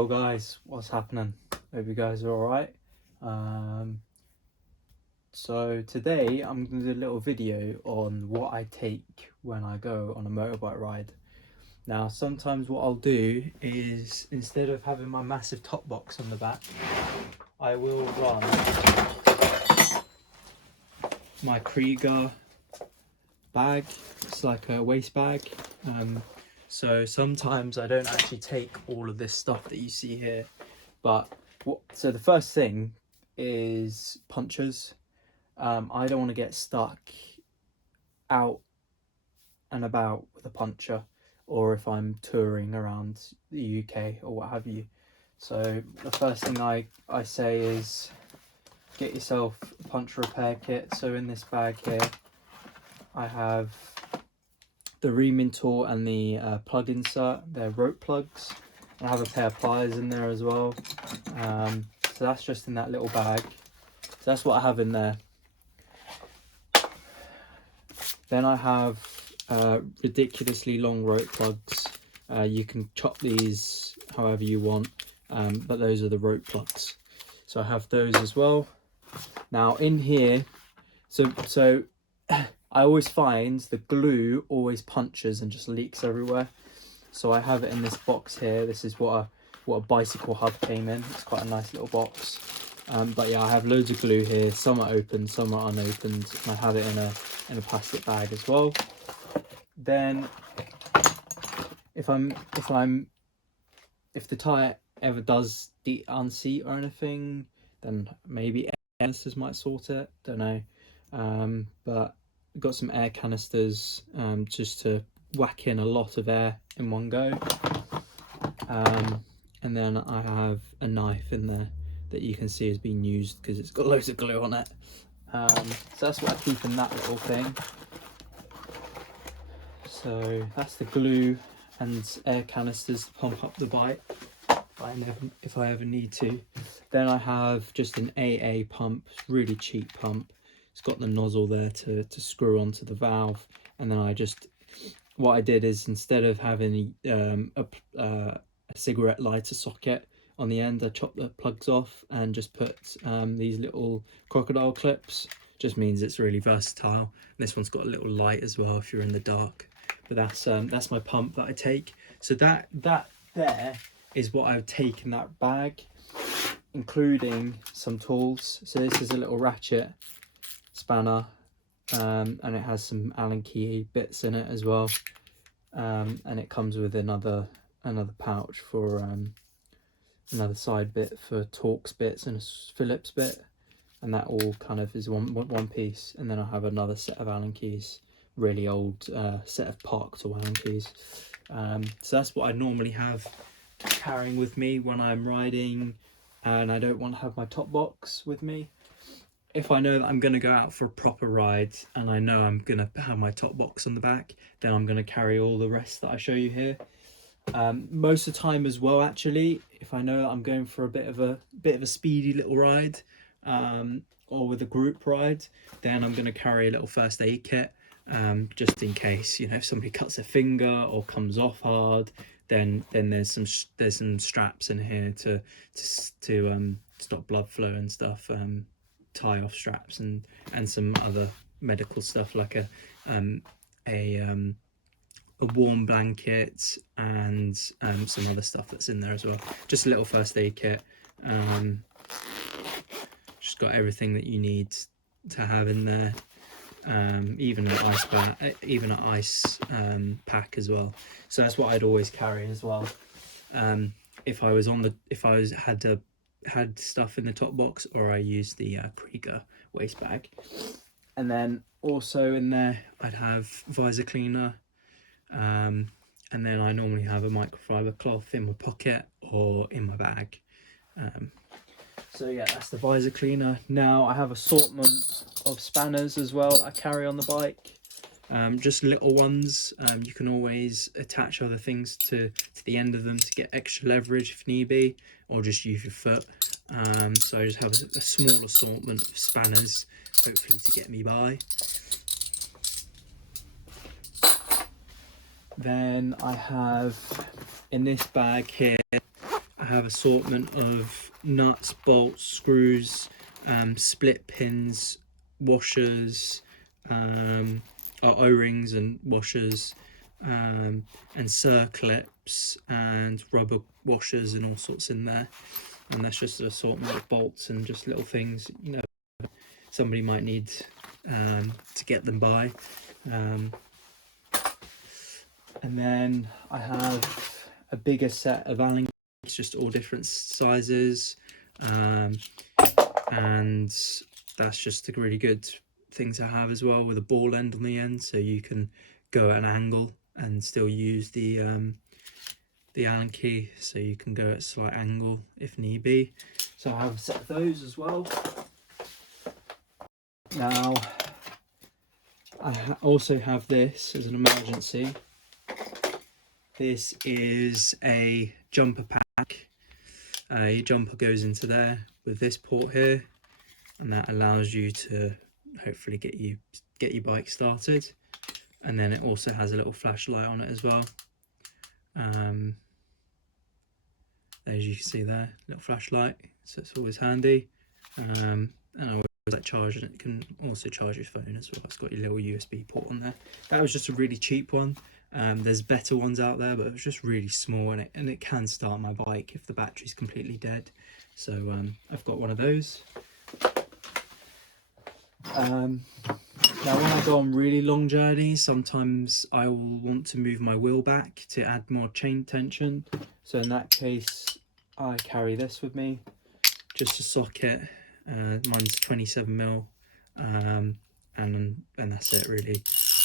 Yo guys, what's happening? Hope you guys are alright. So today I'm going to do a little video on what I take when I go on a motorbike ride. Now sometimes what I'll do is, instead of having my massive top box on the back, I will run my Krieger bag. It's like a waist bag. So sometimes I don't actually take all of this stuff that you see here, but so the first thing is punchers. I don't want to get stuck out and about with a puncher, or if I'm touring around the UK or what have you. So the first thing I say is get yourself a puncture repair kit. So in this bag here I have the reaming tool and the plug insert. They're rope plugs. I have a pair of pliers in there as well. So that's just in that little bag. So that's what I have in there. Then I have ridiculously long rope plugs. You can chop these however you want, but those are the rope plugs. So I have those as well. Now in here, so I always find the glue always punctures and just leaks everywhere. So I have it in this box here. This is what a bicycle hub came in. It's quite a nice little box. But yeah, I have loads of glue here. Some are open, some are unopened. I have it in a plastic bag as well. Then if the tire ever does unseat or anything, then maybe air canisters might sort it. Don't know. But I've got some air canisters just to whack in a lot of air in one go. And then I have a knife in there that you can see has been used because it's got loads of glue on it. So that's what I keep in that little thing. So that's the glue and air canisters to pump up the bike if I ever need to. Then I have just an AA pump, really cheap pump. It's got the nozzle there to screw onto the valve, and then what I did is, instead of having a cigarette lighter socket on the end, I chopped the plugs off and just put these little crocodile clips. Just means it's really versatile. This one's got a little light as well if you're in the dark. But that's my pump that I take. So that there is what I would take in that bag, including some tools. So this is a little ratchet spanner, and it has some Allen key bits in it as well. And it comes with another pouch for another side bit for Torx bits and a Phillips bit, and that all kind of is one piece. And then I have another set of Allen keys, really old set of Park to Allen keys. So that's what I normally have carrying with me when I'm riding and I don't want to have my top box with me. If I know that I'm going to go out for a proper ride and I know I'm going to have my top box on the back, then I'm going to carry all the rest that I show you here. Most of the time as well, actually, if I know that I'm going for a bit of a speedy little ride, or with a group ride, then I'm going to carry a little first aid kit, just in case, if somebody cuts a finger or comes off hard, then there's some straps in here to stop blood flow and stuff, tie off straps and some other medical stuff like a warm blanket and some other stuff that's in there as well. Just a little first aid kit. Just got everything that you need to have in there. Even an ice pack as well. So that's what I'd always carry as well. If I had stuff in the top box, or I used the Krieger waist bag. And then also in there I'd have visor cleaner, and then I normally have a microfiber cloth in my pocket or in my bag. So yeah, that's the visor cleaner. Now I have assortment of spanners as well I carry on the bike. Just little ones. You can always attach other things to the end of them to get extra leverage if need be, or just use your foot. So I just have a small assortment of spanners, hopefully to get me by. Then I have, in this bag here, I have assortment of nuts, bolts, screws, split pins, washers, O-rings and washers, and circlips and rubber washers and all sorts in there. And that's just an assortment of bolts and just little things, you know, somebody might need to get them by. And then I have a bigger set of Allen keys, just all different sizes, and that's just a really good thing to have as well, with a ball end on the end, so you can go at an angle and still use the Allen key, so you can go at a slight angle if need be. So I have a set of those as well. Now I also have this as an emergency. This is a jumper pack. Your jumper goes into there with this port here, and that allows you to hopefully get your bike started. And then it also has a little flashlight on it as well. As you can see there, little flashlight, so it's always handy. And I always like charging it. It can also charge your phone as well. It's got your little USB port on there. That was just a really cheap one. There's better ones out there, but it was just really small, and it can start my bike if the battery's completely dead. So I've got one of those. Now when I go on really long journeys, sometimes I will want to move my wheel back to add more chain tension. So in that case, I carry this with me, just a socket. Mine's 27mm, and that's it really.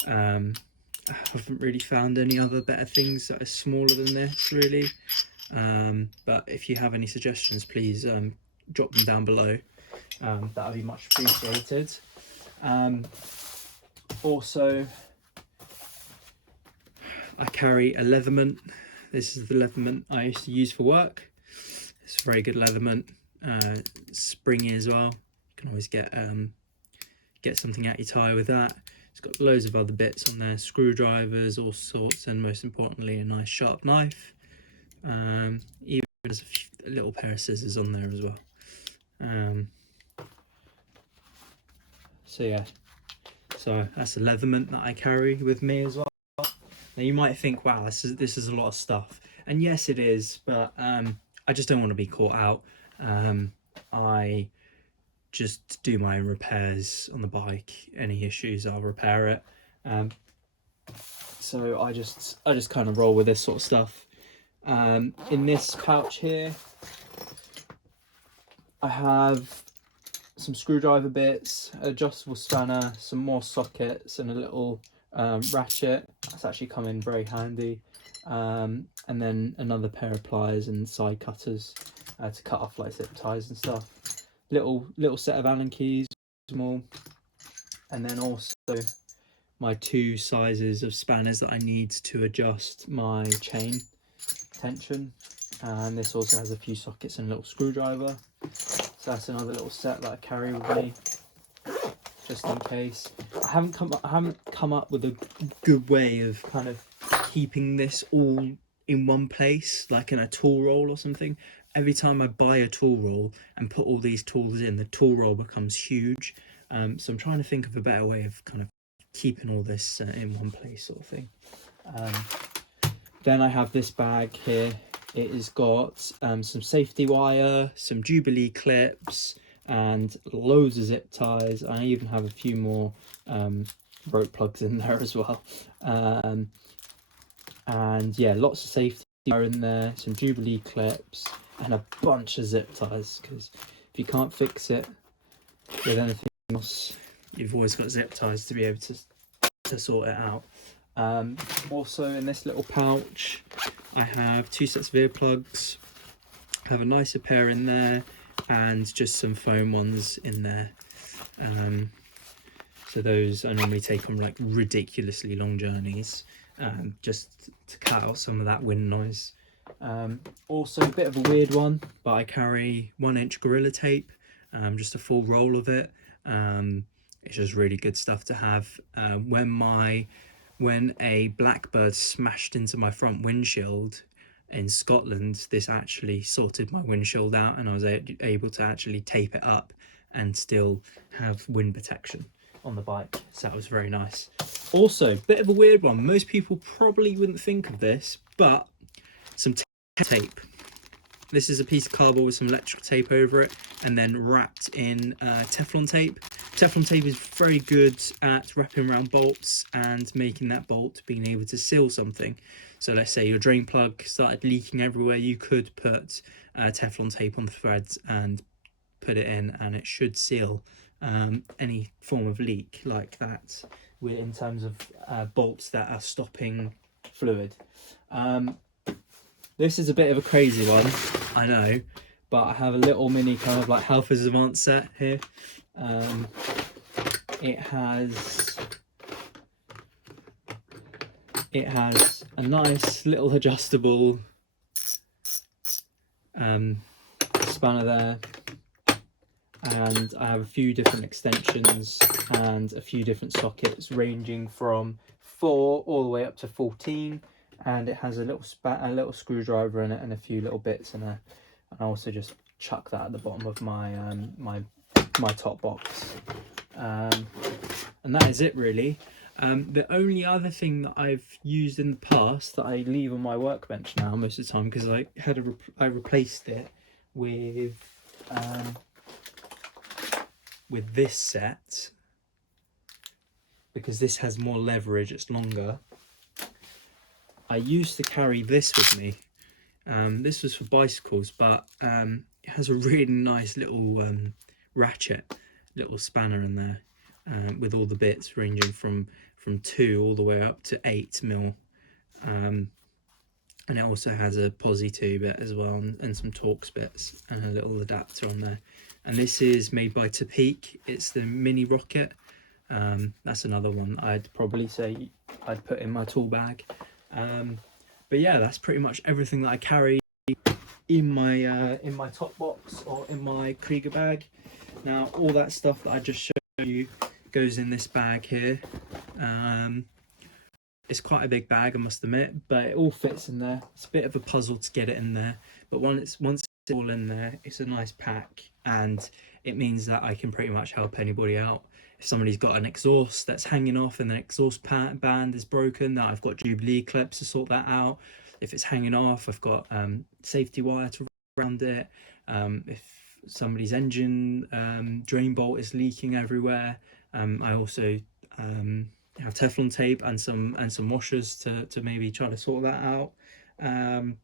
I haven't really found any other better things that are smaller than this really, but if you have any suggestions, please drop them down below. That would be much appreciated. Also, I carry a Leatherman. This is the Leatherman I used to use for work. It's a very good Leatherman, springy as well. You can always get something out your tyre with that. It's got loads of other bits on there, screwdrivers, all sorts, and most importantly, a nice sharp knife. Even there's a little pair of scissors on there as well. So yeah, so that's a Leatherman that I carry with me as well. Now you might think, wow, this is a lot of stuff, and yes, it is, but I just don't want to be caught out. I just do my own repairs on the bike. Any issues, I'll repair it. So I just kind of roll with this sort of stuff. In this pouch here, I have some screwdriver bits, adjustable spanner, some more sockets, and a little ratchet. That's actually come in very handy. And then another pair of pliers and side cutters to cut off like zip ties and stuff. Little set of Allen keys, small, and then also my 2 sizes of spanners that I need to adjust my chain tension. And this also has a few sockets and a little screwdriver. So that's another little set that I carry with me, just in case. I haven't come up with a good way of kind of keeping this all in one place, like in a tool roll or something. Every time I buy a tool roll and put all these tools in, the tool roll becomes huge. So I'm trying to think of a better way of kind of keeping all this in one place, sort of thing. Then I have this bag here. It has got some safety wire, some Jubilee clips, and loads of zip ties. I even have a few more rope plugs in there as well. And yeah, lots of safety wire in there, some Jubilee clips, and a bunch of zip ties, because if you can't fix it with anything else, you've always got zip ties to be able to sort it out. Also in this little pouch, I have 2 sets of earplugs. I have a nicer pair in there, and just some foam ones in there. So those I normally take on like ridiculously long journeys, just to cut out some of that wind noise. Also a bit of a weird one, but I carry 1-inch Gorilla Tape, just a full roll of it. It's just really good stuff to have. When a blackbird smashed into my front windshield, in Scotland, this actually sorted my windshield out, and I was able to actually tape it up and still have wind protection on the bike. So that was very nice. Also, bit of a weird one. Most people probably wouldn't think of this, but some tape. This is a piece of cardboard with some electrical tape over it, and then wrapped in Teflon tape. Teflon tape is very good at wrapping around bolts and making that bolt being able to seal something. So let's say your drain plug started leaking everywhere, you could put Teflon tape on the threads and put it in, and it should seal any form of leak like that in terms of bolts that are stopping fluid. This is a bit of a crazy one, I know, but I have a little mini kind of like Halfords Advanced set here. It has a nice little adjustable spanner there, and I have a few different extensions and a few different sockets ranging from 4 all the way up to 14. And it has a little screwdriver in it and a few little bits in there. And I also just chuck that at the bottom of my my top box. And that is it really. The only other thing that I've used in the past that I leave on my workbench now most of the time, because I replaced it with this set, because this has more leverage, it's longer. I used to carry this with me. This was for bicycles, but it has a really nice little ratchet, little spanner in there, with all the bits ranging from 2 all the way up to 8mm. And it also has a posi 2 bit as well, and some Torx bits, and a little adapter on there. And this is made by Tapeak. It's the mini rocket. That's another one I'd probably say I'd put in my tool bag. But yeah, that's pretty much everything that I carry in my top box or in my Krieger bag. Now all that stuff that I just showed you goes in this bag here. It's quite a big bag, I must admit, but it all fits in there. It's a bit of a puzzle to get it in there, but once it's all in there, it's a nice pack, and it means that I can pretty much help anybody out. If somebody's got an exhaust that's hanging off and the exhaust band is broken, that I've got Jubilee clips to sort that out. If it's hanging off, I've got safety wire to around it. If somebody's engine drain bolt is leaking everywhere, I also have Teflon tape and some washers to maybe try to sort that out. And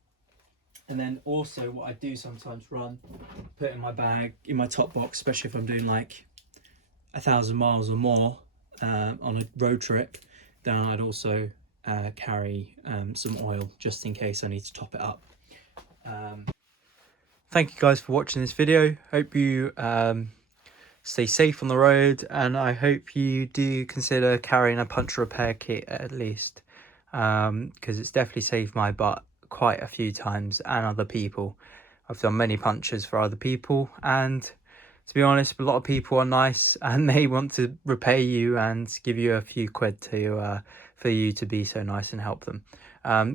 then also what I do sometimes put in my bag, in my top box, especially if I'm doing like 1,000 miles or more on a road trip, then I'd also carry some oil just in case I need to top it up. Thank you guys for watching this video. Hope you stay safe on the road, and I hope you do consider carrying a puncture repair kit at least, because it's definitely saved my butt quite a few times, and other people. I've done many punctures for other people, and to be honest, a lot of people are nice and they want to repay you and give you a few quid to for you to be so nice and help them.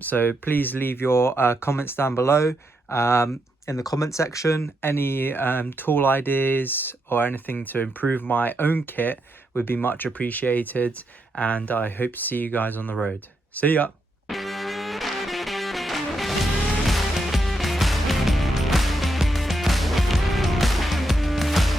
So please leave your comments down below in the comment section. Any tool ideas or anything to improve my own kit would be much appreciated, and I hope to see you guys on the road. See ya.